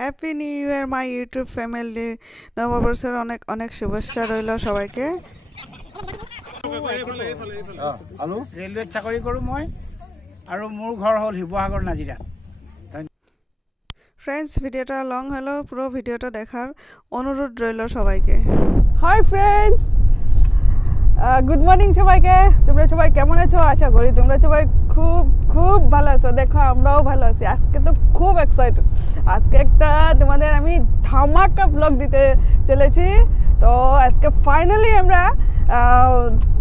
Happy new year my YouTube family. নববর্ষের অনেক অনেক শুভেচ্ছা রইল সবাইকে। ৰেলৱেত চাকৰি কৰোঁ মই, আৰু মোৰ ঘৰ হ'ল শিৱসাগৰ নাজিৰা। ফ্রেন্ডস, ভিডিওটা লং হলেও পুরো ভিডিওটা দেখার অনুরোধ রইল সবাইকে। হাই ফ্রেন্ডস, গুড মর্নিং সবাইকে। তোমরা সবাই কেমন আছো? আশা করি তোমরা সবাই খুব খুব ভালো আছো। দেখো আমরাও ভালো আছি। আজকে তো খুব এক্সাইটেড। আজকে একটা তোমাদের আমি ধামাকা ব্লগ দিতে চলেছি। তো আজকে ফাইনালি আমরা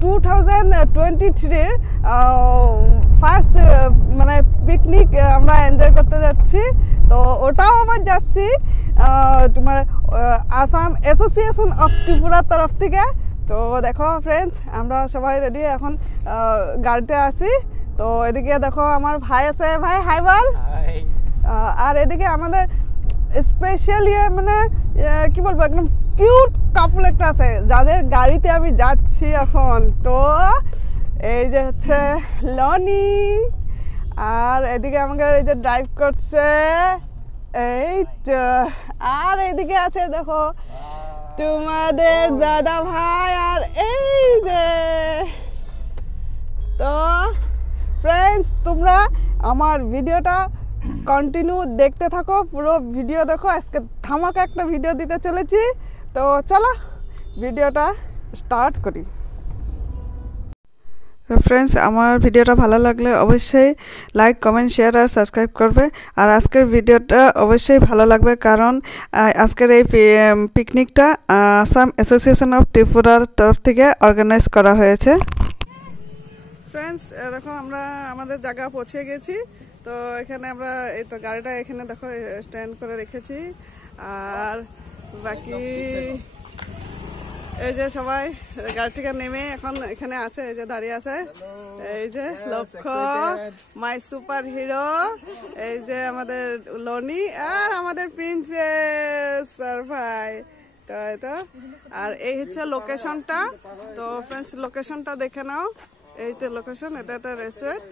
2023-র ফার্স্ট মানে পিকনিক আমরা এনজয় করতে যাচ্ছি। তো ওটাও আবার যাচ্ছি তোমার আসাম অ্যাসোসিয়েশন অফ ত্রিপুরার তরফ থেকে। তো দেখো ফ্রেন্ডস, আমরা সবাই রেডি, এখন গাড়িতে আসি। তো এদিকে দেখো আমার ভাই আছে, ভাই হাই বল। আর এদিকে আমাদের স্পেশাল মানে কি বলবো, একদম কিউট কাপল একটা আছে যাদের গাড়িতে আমি যাচ্ছি এখন। তো এই যে হচ্ছে লনি, আর এদিকে আমাকে এই যে ড্রাইভ করছে এই তো, আর এদিকে আছে দেখো তোমাদের দাদা ভাই, আর এই যে। তো ফ্রেন্ডস, তোমরা আমার ভিডিওটা কন্টিনিউ দেখতে থাকো, পুরো ভিডিও দেখো। আজকে ধামাকা একটা ভিডিও দিতে চলেছি। তো চলো ভিডিওটা স্টার্ট করি। ফ্রেন্ডস, আমার ভিডিওটা ভালো লাগলে অবশ্যই লাইক, কমেন্ট, শেয়ার আর সাবস্ক্রাইব করবে। আর আজকের ভিডিওটা অবশ্যই ভালো লাগবে, কারণ আজকের এই পিকনিকটা আসাম অ্যাসোসিয়েশন অফ ত্রিপুরার তরফ থেকে অর্গানাইজ করা হয়েছে। ফ্রেন্ডস, দেখো আমরা আমাদের জায়গা পৌঁছে গেছি। তো এখানে আমরা এই তো গাড়িটা এখানে দেখো স্ট্যান্ড করে রেখেছি। আর বাকি এই যে সবাই গাড়ি থেকে নেমে এখন এখানে আছে, এই যে দাঁড়িয়ে আছে। এই যে লক্ষ্য, মাই সুপার হিরো, এই যে আমাদের লনি, আর আমাদের প্রিন্সেস আর ভাই। তো এই তো, আর এই হচ্ছে লোকেশনটা। তো ফ্রেন্ডস, লোকেশনটা দেখে নাও। এই তো লোকেশন, এটা একটা রেস্টুরেন্ট।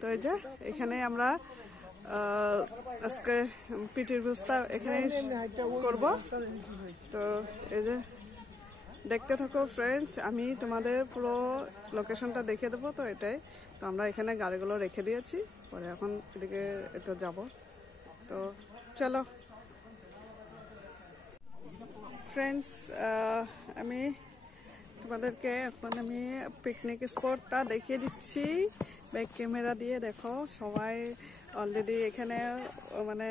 তো এই যে এখানে আমরা আজকে পিটির ব্যবস্থা এখানে করব। তো এই যে দেখতে থাকো ফ্রেন্ডস, আমি তোমাদের পুরো লোকেশনটা দেখিয়ে দেবো। তো এটাই, তো আমরা এখানে গাড়িগুলো রেখে দিয়েছি, পরে এখন এদিকে তো যাব। তো চলো ফ্রেন্ডস, আমি তোমাদেরকে এখন আমি পিকনিক স্পটটা দেখিয়ে দিচ্ছি ব্যাক ক্যামেরা দিয়ে। দেখো সবাই অলরেডি এখানে মানে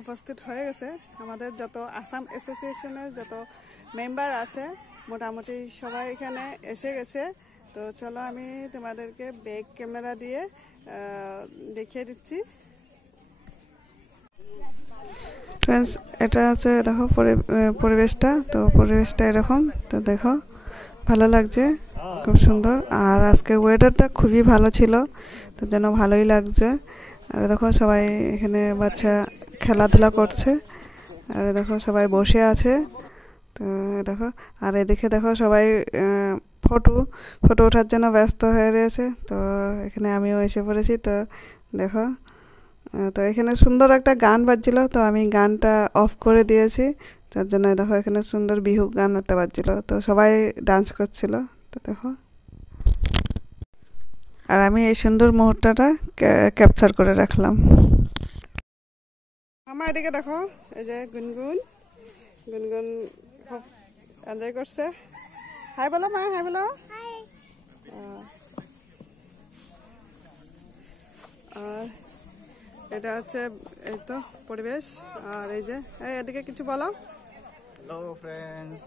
উপস্থিত হয়ে গেছে। আমাদের যত আসাম অ্যাসোসিয়েশনের যত মেম্বার আছে মোটামুটি সবাই এখানে এসে গেছে। তো চলো আমি তোমাদেরকে ব্যাক ক্যামেরা দিয়ে দেখিয়ে দিচ্ছি। ফ্রেন্ডস, এটা হচ্ছে দেখো পরিবেশটা। তো পরিবেশটা এরকম। তো দেখো ভালো লাগছে, খুব সুন্দর। আর আজকে ওয়েদারটা খুবই ভালো ছিল, তো যেন ভালোই লাগছে। আর দেখো সবাই এখানে বাচ্চা খেলাধুলা করছে, আর দেখো সবাই বসে আছে। তো দেখো, আর এদিকে দেখো সবাই ফটো ওঠার জন্য ব্যস্ত হয়ে রয়েছে। তো এখানে আমিও এসে পড়েছি। তো দেখো, তো এখানে সুন্দর একটা গান বাজছিল, তো আমি গানটা অফ করে দিয়েছি। তার জন্য দেখো এখানে সুন্দর বিহু গান একটা বাজছিল, তো সবাই ডান্স করছিল। তো দেখো, আর আমি এই সুন্দর মুহূর্তটা ক্যাপচার করে রাখলাম। আমার এদিকে দেখো, এই যে গুনগুন খুব এনজয় করছে। হাই বলো মা, হাই বলো। আর এটা হচ্ছে এই তো পরিবেশ। আর এই যে এদিকে কিছু বলো। হ্যালো ফ্রেন্ডস,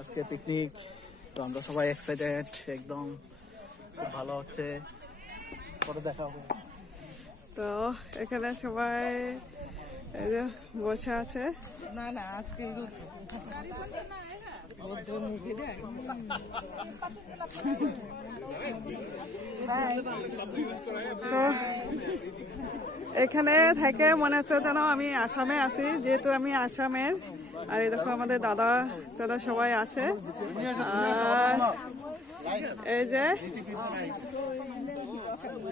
আজকে পিকনিক, তো আমরা সবাই এক্সাইটেড, একদম খুব ভালো হচ্ছে, পরে দেখা হবে। তো এখানে সবাই এই যে বসে আছে। না না, আজকে তো এখানে থেকে মনে হচ্ছে যেন আমি আসামে আছি, যেহেতু আমি আসামের। আর এই দেখো আমাদের দাদা সবাই আছে। আর এই যে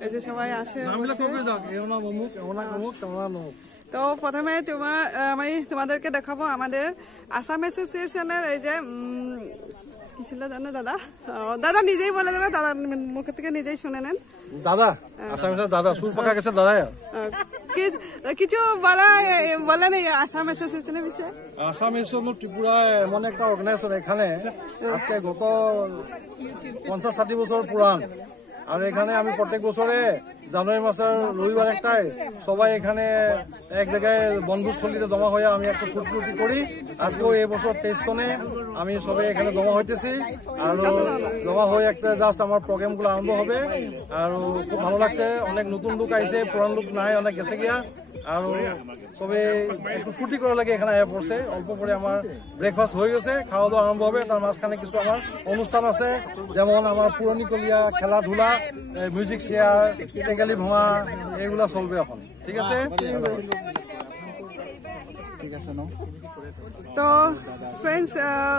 এই যে সবাই আছে নামবিলাক কৈ যাওক এওনা অমুক এওনা অমুক তেওনা অমুক তো প্রথমে আমি তোমাদেরকে দেখাবো আমাদের আসাম অ্যাসোসিয়েশনের এই যে কি ছিল জানো দাদা দাদা নিজেই বলে দেবে দাদা মুখ থেকে নিজেই শুনে নেন দাদা আসাম দাদা সুর পাকা গেছে দাদা কিছু বলেন এই আসাম অ্যাসোসিয়েশনের বিষয়ে আসাম এসোসিয়েশন ত্রিপুরা এমন একটা অর্গানাইজেশন এখানে আজকে গত 50-60 বছর পুরান আর এখানে আমি প্রত্যেক বছরে জানুয়ারি মাসের রবিবার একটাই সবাই এখানে এক জায়গায় বনভোজস্থলীতে জমা হয়ে আমি একটা ফুর্তি করি আজকেও এই বছর 23 সনে আমি সবাই এখানে জমা হইতেছি আর জমা হয়ে একটা জাস্ট আমার প্রোগ্রামগুলো আরম্ভ হবে আর খুব ভালো লাগছে অনেক নতুন লোক আইছে পুরান লোক নাই অনেক গেছে গিয়া আর সবে একটু ফুর্তি করার লাগে এখানে আয়া পড়ছে অল্প পরে আমার ব্রেকফাস্ট হয়ে গেছে খাওয়া দাওয়া আরম্ভ হবে তার মাঝখানে কিছু আমার অনুষ্ঠান আছে যেমন আমার পুরনিকলীয়া খেলাধুলা মিউজিক চেয়ার টেকালি ভঙা এগুলা চলবে এখন ঠিক আছে তো ফ্রেন্ডস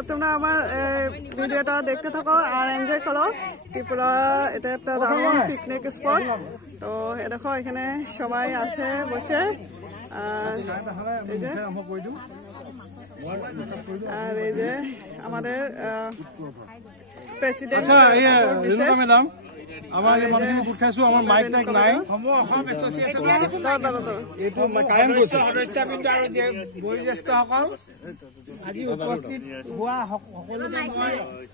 তোমরা আমার ভিডিওটা দেখতে থাকো আর এনজয় করো ত্রিপুরা এটা একটা দারুণ পিকনিক স্পট তো দেখো এখানে সবাই আছে বসে আর এই যে আমাদের প্রেসিডেন্ট ম্যাডাম আমার মানুহখিনি গোট খাইছো আমাৰ মাইক টাইক নাই অসম এছ'চিয়েশ্যন এইটো কায়েম কৰিছে সদস্যবৃন্দ আৰু যে বয়োজ্যেষ্ঠসকল আজি উপস্থিত হোৱা সকলোকে মই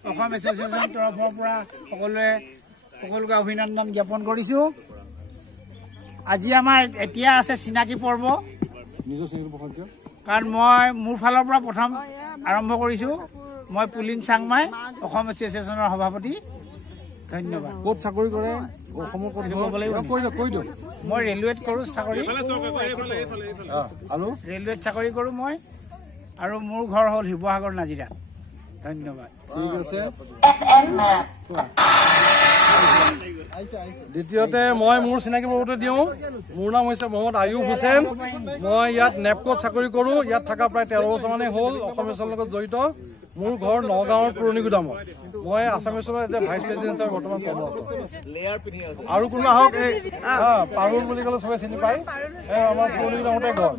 অসম এছ'চিয়েশ্যন তৰফৰ পৰা সকলোকে অভিনন্দন জ্ঞাপন কৰিছোঁ আজি আমাৰ এতিয়া আছে চিনাকি পৰ্ব কাৰণ মই মোৰ ফালৰ পৰা প্ৰথম আৰম্ভ কৰিছোঁ মই পুলিন চাংমাই অসম এছ'চিয়েশ্যনৰ সভাপতি ধন্যবাদ ক'ত চাকৰি কৰে অসমৰ ক'ত কৈ দিয়ক মই ৰেলৱেত কৰোঁ চাকৰি আৰু ৰেলৱেত চাকৰি কৰোঁ মই আৰু মোৰ ঘৰ হ'ল শিৱসাগৰ নাজিৰা ধন্যবাদ ঠিক আছে দ্বিতীয়তে মই মোৰ চিনাকি পৰ্বটো দিওঁ মোৰ নাম হৈছে মহম্মদ আয়ুব হুছেইন মই ইয়াত নেপকোত চাকৰি কৰোঁ ইয়াত থকা প্ৰায় 13 বছৰ মানে হ'ল অসমীয়াৰ লগত জড়িত মোৰ ঘৰ নগাঁৱৰ পুৰণি গুদামত মই আছামিছৰ যে ভাইচ প্ৰেচিডেণ্ট হিচাপে বৰ্তমান কৰ্মৰত আৰু কোনোবা হওক এই পাৰুল বুলি ক'লে চবে চিনি পায় আমাৰ পুৰণি গুদামতে ঘৰ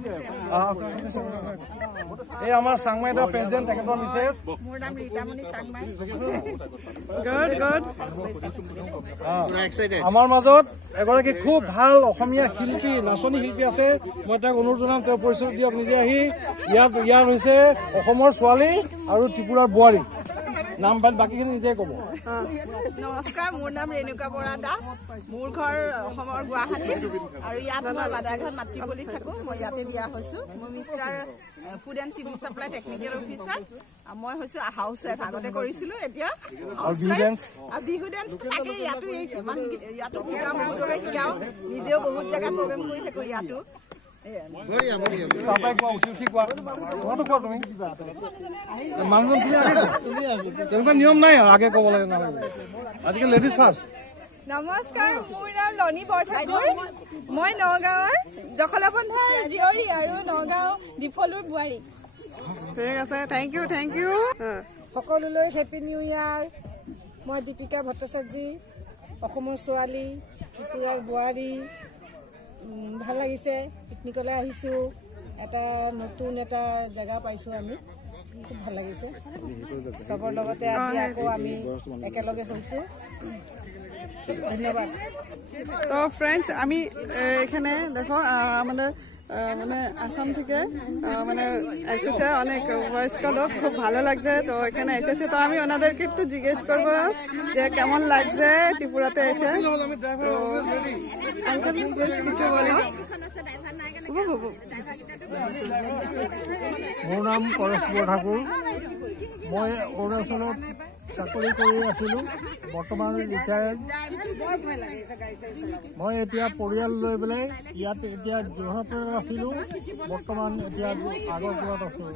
এই আমাৰ চাংমাইদা প্ৰেচিডেণ্ট তেখেতৰ মিছেছ মোৰ নাম ৰীতামণি চাংমাই আমাৰ মাজত এগৰাকী খুব ভাল অসমীয়া শিল্পী নাচনী শিল্পী আছে মই তেওঁক অনুৰোধ জনাম তেওঁ পৰিচয় দিয়ক নিজে আহি ইয়াৰ হৈছে অসমৰ ছোৱালী আৰু ত্ৰিপুৰাৰ বোৱাৰী নাম বাকীখিনি নিজে ক'ব নমস্কাৰ মোৰ নাম ৰেণুকা বৰা দাস মোৰ ঘৰ অসমৰ গুৱাহাটীত আৰু ইয়াত মই বাদাঘাট মাতৃপল্লীত থাকোঁ মই ইয়াতে বিয়া হৈছোঁ মই mister food and civil supply technical officer মই হৈছোঁ হাউচ ৱাইফ আগতে কৰিছিলোঁ এতিয়া বিহু ডেন্সটো থাকে ইয়াতো ইয়াতো শিকাওঁ বহুতকে শিকাওঁ নিজেও বহুত জেগাত প্ৰগ্ৰেম কৰি থাকোঁ ইয়াতো তেনেকুৱা নিয়ম নাই আৰু আগে ক'ব লাগে নালাগে আজিকালি লেডিজ ফাৰ্ষ্ট নমস্কাৰ মোৰ নাম লনী বৰঠাকুৰ মই নগাঁৱৰ জখলাবন্ধা জীয়ৰী আৰু নগাঁও ডিফলুৰ বোৱাৰী ঠিক আছে থেংক ইউ সকলোলৈ হেপী নিউ ইয়াৰ মই দীপিকা ভট্টাচাৰ্যী অসমৰ ছোৱালী ত্ৰিপুৰাৰ বোৱাৰী ভাল লাগিছে পিকনিকলৈ আহিছোঁ এটা নতুন এটা জেগা পাইছোঁ আমি খুব ভাল লাগিছে চবৰ লগতে আজি আকৌ আমি একেলগে হৈছোঁ ধন্যবাদ তো ফ্রেন্ডস আমি এখানে দেখো আমাদের মানে আসাম থেকে মানে এসেছে অনেক বয়স্ক লোক খুব ভালো লাগছে তো এখানে এসেছে তো আমি ওনাদেরকে একটু জিজ্ঞেস করবো যে কেমন লাগছে ত্রিপুরাতে এসে তো আঙ্কেল প্লিজ কিছু বলো মোৰ নাম পৰেশ বৰঠাকুৰ মই অৰুণাচলত চাকৰি কৰি আছিলোঁ বৰ্তমান ৰিটায়াৰ্ড মই এতিয়া পৰিয়াল লৈ পেলাই ইয়াত এতিয়া যোৰহাটত আছিলোঁ বৰ্তমান এতিয়া আগৰপুৰত আছোঁ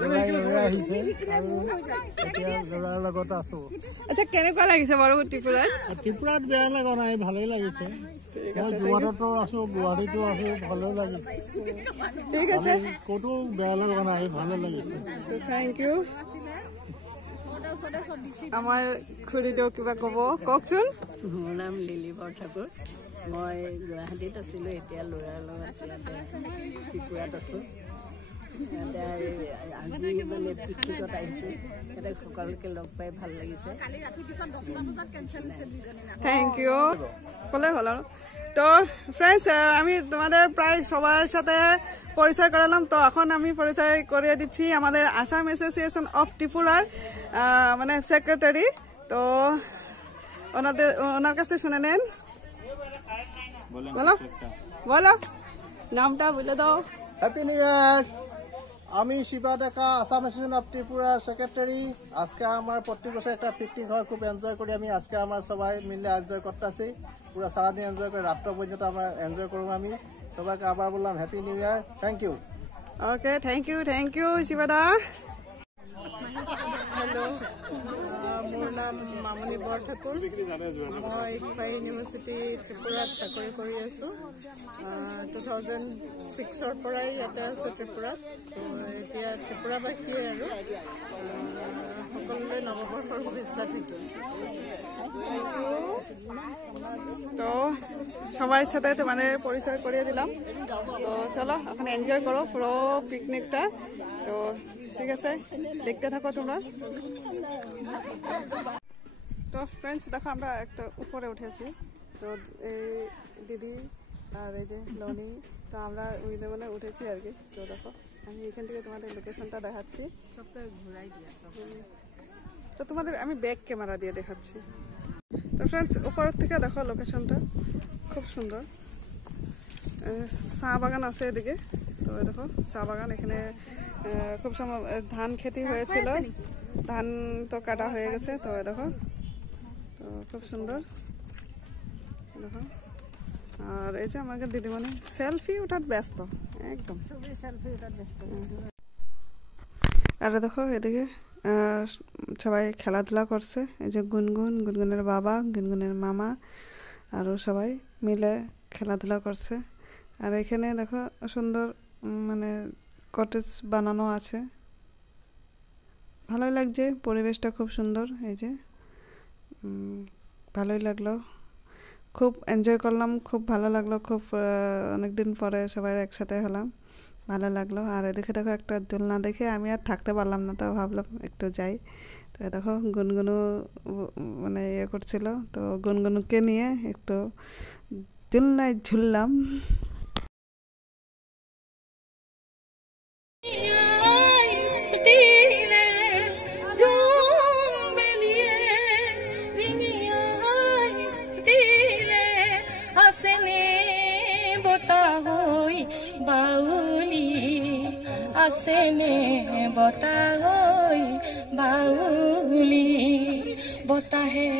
ল'ৰাই আহিছে আৰু এতিয়া ল'ৰাৰ লগত আছোঁ আচ্ছা কেনেকুৱা লাগিছে বাৰু ত্ৰিপুৰাত বেয়া লগা নাই ভালেই লাগিছে মই যোৰহাটতো আছোঁ গুৱাহাটীতো আছোঁ ভালেই লাগিছে ঠিক আছে ক'তো বেয়া লগা নাই ভালে লাগিছে থেংক ইউ আমাৰ খুৰীদেউ কিবা ক'ব কওকচোন মোৰ নাম লিলি বৰঠাকুৰ মই গুৱাহাটীত আছিলোঁ, এতিয়া ল'ৰাৰ লগত ত্ৰিপুৰাত আছোঁ। ইয়াতে আজি মানে পিকনিকত আহিছোঁ, ইয়াতে সকলোকে লগ পাই ভাল লাগিছে। থ্যাংক ইউ বলে হলো। তো ফ্রেন্ডস, আমি তোমাদের প্রায় সবার সাথে পরিচয় করালাম। তো এখন আমি পরিচয় করিয়ে দিচ্ছি আমাদের আসাম অ্যাসোসিয়েশন অফ ত্রিপুরার মানে সেক্রেটারি। তো ওনার কাছে শুনে নেন। বলো বলো নামটা বলে দাও। হ্যাপি নিউ ইয়ার। আমি শিবা ডেকা, আসাম অ্যাসোসিয়েশন অফ ত্রিপুরার সেক্রেটারি। আজকে আমার প্রত্যেক বছর একটা পিকনিক হয়, খুব এনজয় করি আমি। আজকে আমার সবাই মিলে এনজয় করতেছি, পুরো সারাদিন এনজয় করে রাত্র পর্যন্ত আমরা এনজয় করবো। আমি সবাইকে আবার বললাম happy new year, thank you. Okay, thank you শিবাদা। হেল্ল', মোৰ নাম মামনি বৰঠাকুৰ। মই ইকফা ইউনিভাৰ্চিটি ত্ৰিপুৰাত চাকৰি কৰি আছোঁ। 2006ৰ পৰাই ইয়াতে আছোঁ ত্ৰিপুৰাত। এতিয়া ত্ৰিপুৰাবাসীয়ে আৰু সকলোলৈ নৱবৰ্ষৰ শুভেচ্ছা থাকিল। তো সবার সাথে তোমাদের পরিচয় করিয়ে দিলাম। তো চলো এখন এনজয় করো পুরো পিকনিকটা। তো ঠিক আছে, দেখতে থাকো তোমরা। তো ফ্রেন্ডস দেখো, আমরা একটা উপরে উঠেছি। তো এই দিদি আর এই যে লনি, তো আমরা ওই লেভেলে উঠেছি আর কি। তো দেখো আমি এখান থেকে তোমাদের লোকেশনটা দেখাচ্ছি। তো তোমাদের আমি ব্যাক ক্যামেরা দিয়ে দেখাচ্ছি। তো ফ্রেন্ডস, উপরের থেকে দেখো লোকেশনটা খুব সুন্দর। চা বাগান আছে এদিকে। তো দেখো চা বাগান, এখানে খুব সময় ধান খেতি হয়েছিল, ধান তো কাটা হয়ে গেছে। তো দেখো, তো খুব সুন্দর দেখো। আর এই যে আমাকে দিদিমণি সেলফি ওঠার ব্যস্ত, একদম সেলফি ওঠার ব্যস্ত। আর দেখো এদিকে সবাই খেলাধুলা করছে। এই যে গুনগুনের বাবা, গুনগুনের মামা আরও সবাই মিলে খেলাধুলা করছে। আর এখানে দেখো সুন্দর মানে কটেজ বানানো আছে, ভালোই লাগছে, পরিবেশটা খুব সুন্দর। এই যে ভালোই লাগলো, খুব এনজয় করলাম, খুব ভালো লাগলো। খুব অনেকদিন পরে সবাই একসাথে হলাম, ভালো লাগলো। আর এদিকে দেখো একটা দোলনা দেখে আমি আর থাকতে পারলাম না, তো ভাবলাম একটু যাই। তো দেখো গুনগুনু মানে ইয়ে করছিল, তো গুনগুনুকে নিয়ে একটু দোলনায় ঝুললাম। আছেনে বতাহ বাউলি, বতাহে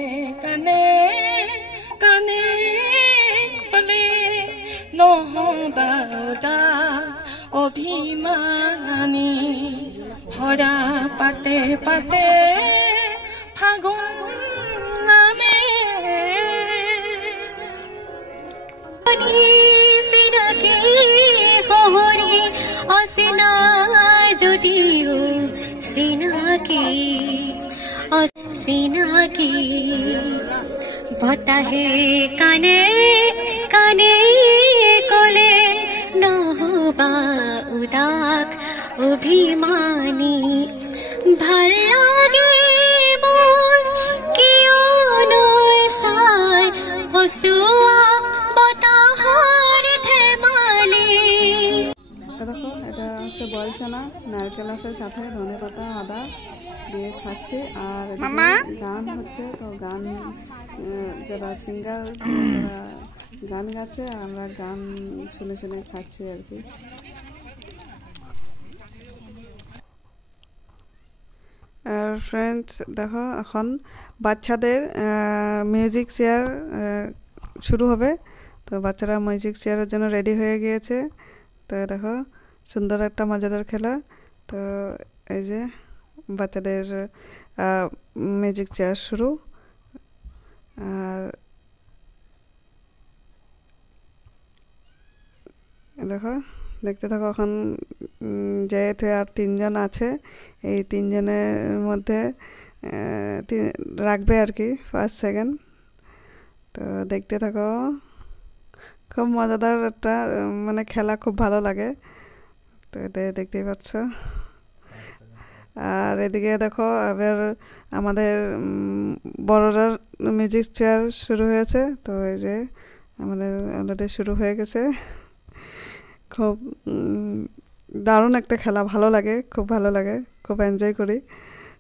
কানে কানে কলে নহবা অভিমানী, হৰা পাতে পাতে ফাগুন নামে। সিনাকি শহৰী অচিনা যদিও চিনাকি অচিনাকি, বতাহে কানে কানে কলে নহবা উদাস অভিমানী, ভাল লাগে মোৰ কিয়নো চাই হচুৱা বতাহৰ ধেমালি। দেখো এটা হচ্ছে বয়েল চানা, নারকেল আছে সাথে, ধনে পাতা, আদা দিয়ে খাচ্ছি। আর গান হচ্ছে, তো গান যারা সিঙ্গার তারা গান গাচ্ছে, আর আমরা গান শুনে শুনে খাচ্ছি আর কি। আর ফ্রেন্ডস দেখো, এখন বাচ্চাদের মিউজিক চেয়ার শুরু হবে। তো বাচ্চারা মিউজিক চেয়ারের জন্য রেডি হয়ে গিয়েছে। তো দেখো সুন্দর একটা মজাদার খেলা। তো এই যে বাচ্চাদের মিউজিক চেয়ার শুরু। আর দেখো দেখতে থাকো। এখন যেহেতু আর তিনজন আছে, এই তিনজনের মধ্যে রাখবে আর কি ফার্স্ট সেকেন্ড। তো দেখতে থাকো। খুব মজাদার একটা মানে খেলা, খুব ভালো লাগে। তো দেখতেই পাচ্ছ। আর এদিকে দেখো এবার আমাদের বড়রা মিউজিক চেয়ার শুরু হয়েছে। তো এই যে আমাদের অলরেডি শুরু হয়ে গেছে। খুব দারুণ একটা খেলা, ভালো লাগে, খুব ভালো লাগে, খুব এনজয় করি,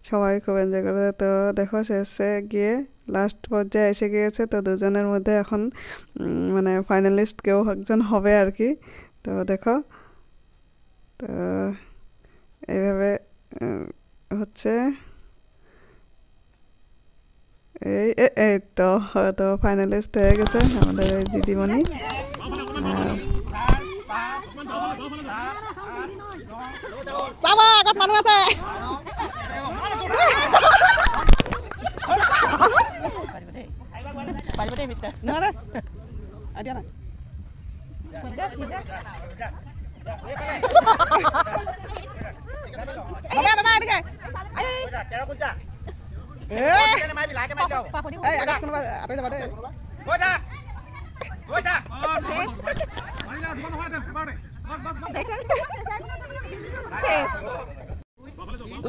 সবাই খুব এনজয় করে। তো দেখো শেষে গিয়ে লাস্ট পর্যায়ে এসে গিয়েছে। তো দুজনের মধ্যে এখন মানে ফাইনালিস্ট কেউ একজন হবে আর কি। তো দেখো, তো এইভাবে হচ্ছে। এই তো ফাইনালিস্ট হয়ে গেছে আমাদের এই দিদিমণি। আগত মানুহ আছে।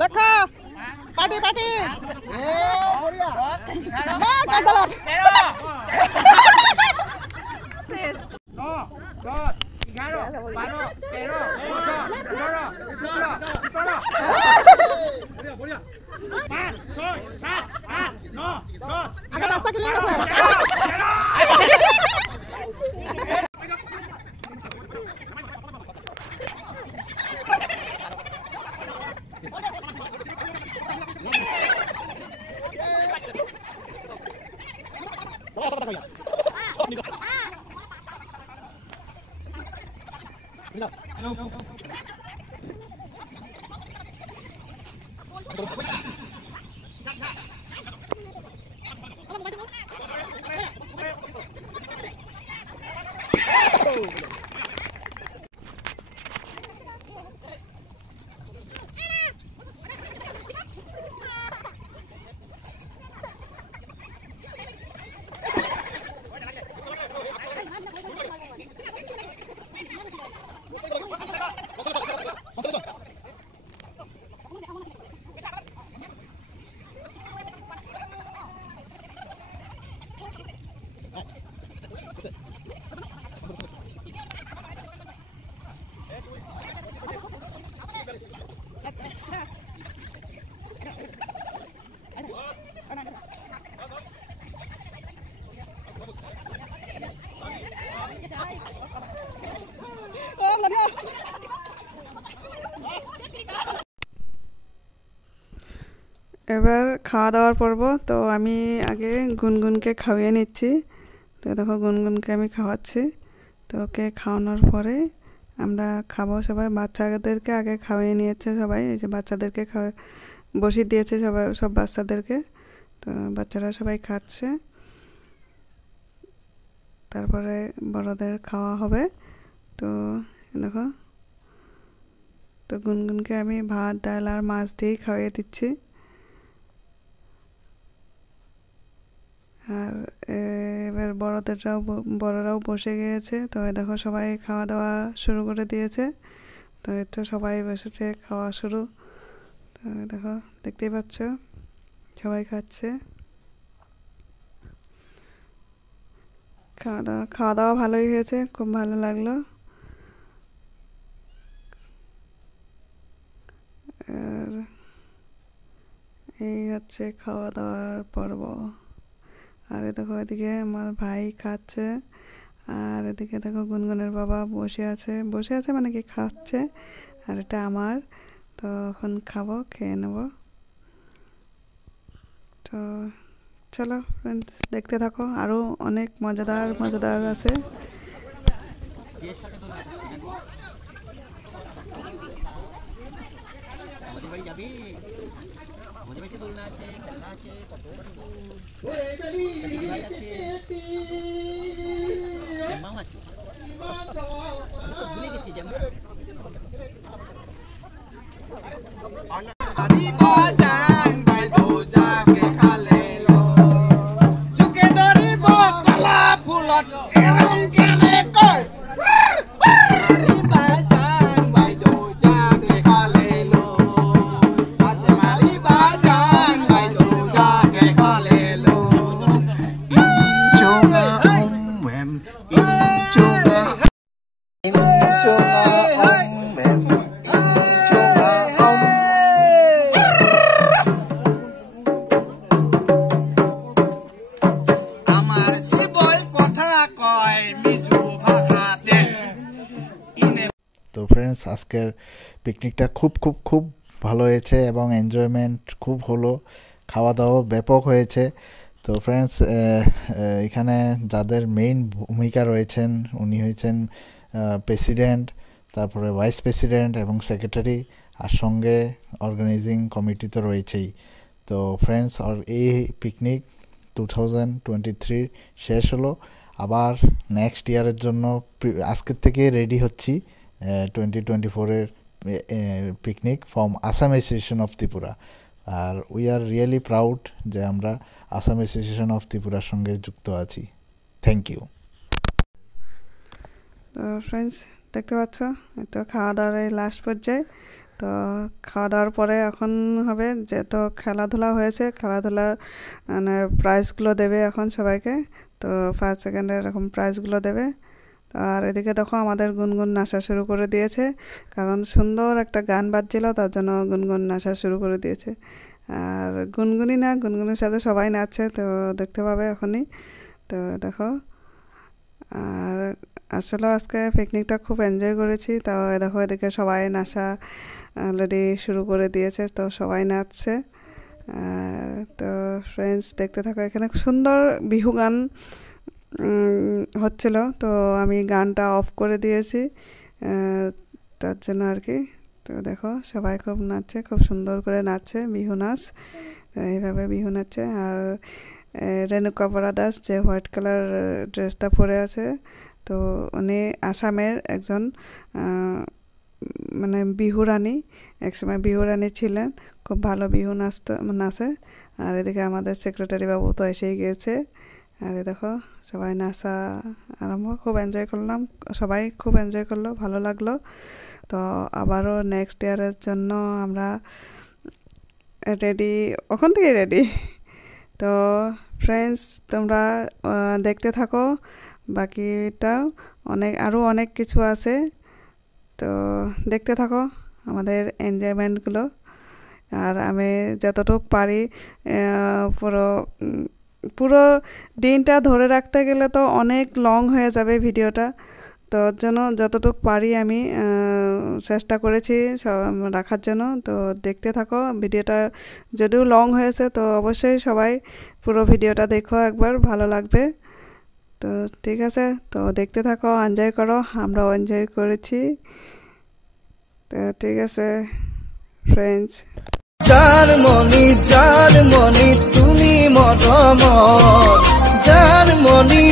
লেখা পার্টি পার্টি রাস্তা ক্লিয়ার আছে। এবার খাওয়া দাওয়ার পর্ব। তো আমি আগে গুনগুনকে খাইয়ে নিচ্ছি। তো দেখো গুনগুনকে আমি খাওয়াচ্ছি। তো ওকে খাওয়ানোর পরে আমরা খাবো সবাই। বাচ্চাদেরকে আগে খাওয়িয়ে নিয়েছে সবাই। এই যে বাচ্চাদেরকে বসিয়ে দিয়েছে সবাই, সব বাচ্চাদেরকে। তো বাচ্চারা সবাই খাচ্ছে, তারপরে বড়দের খাওয়া হবে। তো দেখো, তো গুনগুনকে আমি ভাত ডাল আর মাছ দিয়েই খাইয়ে দিচ্ছি। আর এবার বড়রাও বসে গিয়েছে। তো দেখো সবাই খাওয়া দাওয়া শুরু করে দিয়েছে। তো এই তো সবাই বসেছে, খাওয়া শুরু। তো দেখো দেখতেই পাচ্ছ সবাই খাচ্ছে। খাওয়া দাওয়া ভালোই হয়েছে, খুব ভালো লাগলো। আর এই হচ্ছে খাওয়া দাওয়ার পর্ব। আর দেখো এদিকে আমার ভাই খাচ্ছে, আর এদিকে দেখো গুনগুনের বাবা বসে আছে মানে কি খাচ্ছে। আর এটা আমার। তো এখন খাবো, খেয়ে নেব। তো চলো ফ্রেন্ডস, দেখতে থাকো, আরও অনেক মজাদার আছে। ফুলত তো ফ্রেন্ডস আজকের পিকনিকটা খুব ভালো হয়েছে এবং এনজয়মেন্ট খুব হলো, খাওয়া দাওয়া ব্যাপক হয়েছে। তো ফ্রেন্ডস এখানে যাদের মেইন ভূমিকা রয়েছেন উনি হয়েছেন প্রেসিডেন্ট, তারপরে ভাইস প্রেসিডেন্ট এবং সেক্রেটারি, আর সঙ্গে অর্গানাইজিং কমিটি তো রয়েছেই। তো ফ্রেন্ডস আর এই পিকনিক 2023 শেষ হলো, আবার নেক্সট ইয়ারের জন্য আজকের থেকে রেডি হচ্ছি 2024-এর picnic from Assam association of Tripura. আর উই আর রিয়েলি প্রাউড যে আমরা আসাম অ্যাসোসিয়েশন অফ ত্রিপুরার সঙ্গে যুক্ত আছি। Thank you. তো ফ্রেন্ডস দেখতে পাচ্ছ তো খাওয়া দাওয়ার এই লাস্ট পর্যায়ে। তো খাওয়া দাওয়ার পরে এখন হবে যে তো খেলাধুলা হয়েছে, খেলাধুলা মানে প্রাইজগুলো দেবে এখন সবাইকে। তো ফার্স্ট সেকেন্ডে এরকম প্রাইজগুলো দেবে। আর এদিকে দেখো আমাদের গুনগুন নাচা শুরু করে দিয়েছে, কারণ সুন্দর একটা গান বাজছিল তার জন্য গুনগুন নাচা শুরু করে দিয়েছে। আর গুনগুনি না, গুনগুনের সাথে সবাই নাচছে, তো দেখতে পাবে এখনই। তো দেখো, আর আসলে আজকে পিকনিকটা খুব এনজয় করেছি। তো দেখো এদিকে সবাই নাচা অলরেডি শুরু করে দিয়েছে, তো সবাই নাচছে। তো ফ্রেন্ডস দেখতে থাকো, এখানে সুন্দর বিহু গান হচ্ছিল, তো আমি গানটা অফ করে দিয়েছি তার জন্য আর কি। তো দেখো সবাই খুব নাচছে, খুব সুন্দর করে নাচছে বিহু নাচ, এইভাবে বিহু নাচছে। আর রেণুকা বরা দাস যে হোয়াইট কালার ড্রেসটা পরে আছে, তো উনি আসামের একজন মানে বিহুরানী, একসময় বিহুরানী ছিলেন, খুব ভালো বিহু নাচে। আর এদিকে আমাদের সেক্রেটারি বাবু তো এসেই গিয়েছে। আর দেখো সবাই নাচা আরম্ভ, খুব এনজয় করলাম, সবাই খুব এনজয় করলো, ভালো লাগলো। তো আবারও নেক্সট ইয়ারের জন্য আমরা রেডি, ওখান থেকে রেডি। তো ফ্রেন্ডস তোমরা দেখতে থাকো, বাকিটা আরও অনেক কিছু আছে, তো দেখতে থাকো আমাদের এনজয়মেন্টগুলো। আর আমি যতটুকু পারি পুরো দিনটা ধরে রাখতে গেলে তো অনেক লং হয়ে যাবে ভিডিওটা, তো জন্য যতটুকু পারি আমি চেষ্টা করেছি রাখার জন্য। তো দেখতে থাকো, ভিডিওটা যদিও লং হয়েছে তো অবশ্যই সবাই পুরো ভিডিওটা দেখো একবার, ভালো লাগবে। তো ঠিক আছে, তো দেখতে থাকো, এনজয় করো, আমরাও এনজয় করেছি। তো ঠিক আছে ফ্রেন্ডস। জানমণি তুমি মৰমৰ, জানমণি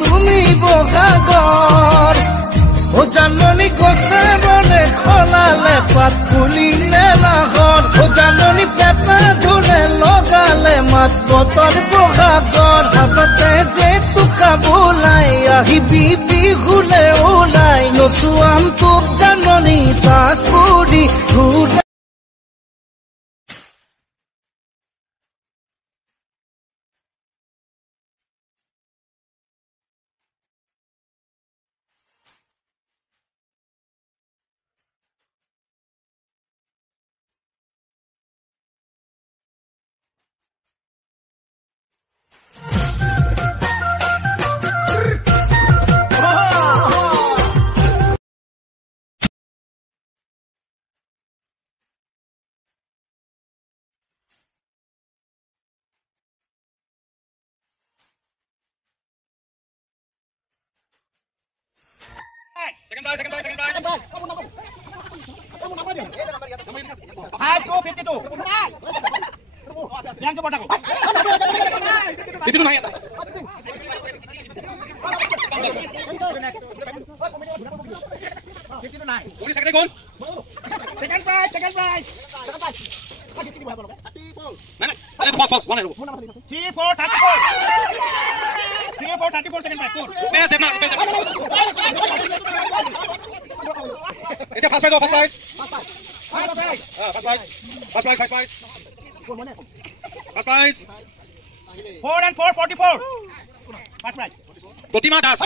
তুমি বহাগৰ। ও জানমণি গছে বনে খলালে পাত ফুলিলে নাহৰ। ও জানমণি পেপা ধুলে লগালে মাত বতৰ বহাগৰ। হাততে যে টোকা বোলাই আহিবি বিহুলে ওলাই, নচুৱাম তোক জানমণি তাক ফুৰি ঘূৰা। Second prize. High score 52. Yang coba aku. 52 naik. 52 naik. Boleh second gun. Second prize. Mana? Ada false. Mana dulu? 34 34. 34 second prize. Best na. Itu first prize. First prize. 4 and 4 44. First prize. Gotima Das.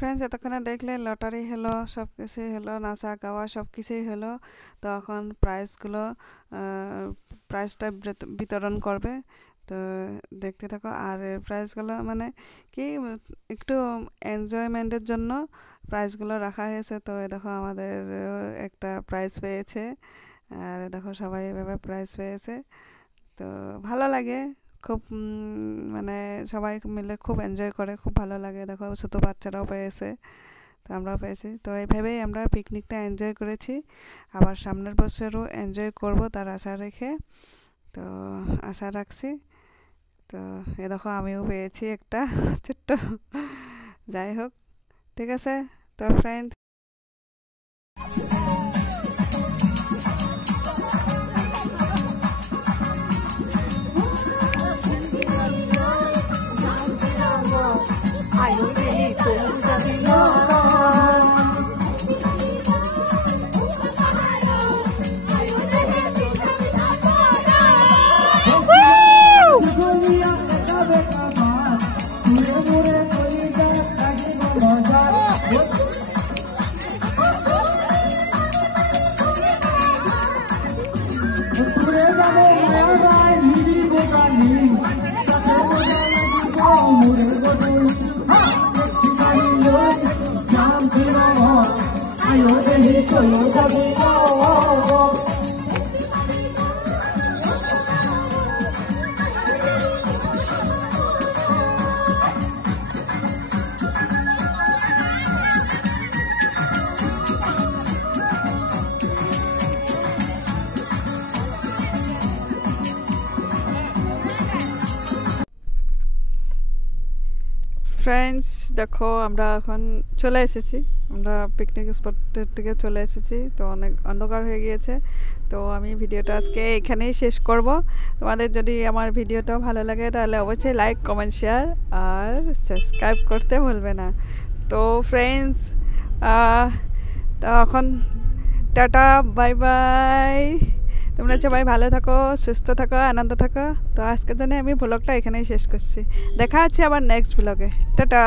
Friends এতক্ষণে দেখলে lottery হলো, সব কিছুই হলো, নাচা গাওয়া সব কিছুই হলো। তো এখন প্রাইজটা বিতরণ করবে, তো দেখতে থাকো। আর প্রাইজগুলো মানে কি একটু এনজয়মেন্টের জন্য প্রাইজগুলো রাখা হয়েছে। তো দেখো আমাদের একটা প্রাইজ পেয়েছে, আর দেখো সবাই এভাবে প্রাইজ পেয়েছে। তো ভালো লাগে খুব, মানে সবাই মিলে খুব এনজয় করে, খুব ভালো লাগে। দেখো ছোটো বাচ্চারাও পেয়েছে, তো আমরাও পেয়েছি। তো এইভাবেই আমরা পিকনিকটা এনজয় করেছি, আবার সামনের বছরও এনজয় করব তার আশা রেখে, তো আশা রাখছি। তো এ দেখো আমিও পেয়েছি একটা ছোট্ট, যাই হোক ঠিক আছে। তো ফ্রেন্ড ফ্রেন্ডস দেখো আমরা এখন চলে এসেছি, আমরা পিকনিক স্পটের থেকে চলে এসেছি। তো অনেক অন্ধকার হয়ে গিয়েছে, তো আমি ভিডিওটা আজকে এখানেই শেষ করব। তোমাদের যদি আমার ভিডিওটা ভালো লাগে তাহলে অবশ্যই লাইক, কমেন্ট, শেয়ার আর সাবস্ক্রাইব করতে ভুলবে না। তো ফ্রেন্ডস তো এখন টাটা, বাই বাই। তোমরা সবাই ভালো থাকো, সুস্থ থাকো, আনন্দ থাকো। তো আজকের জন্য আমি ব্লগটা এখানেই শেষ করছি। দেখা হচ্ছে আবার নেক্সট ব্লগে। টাটা।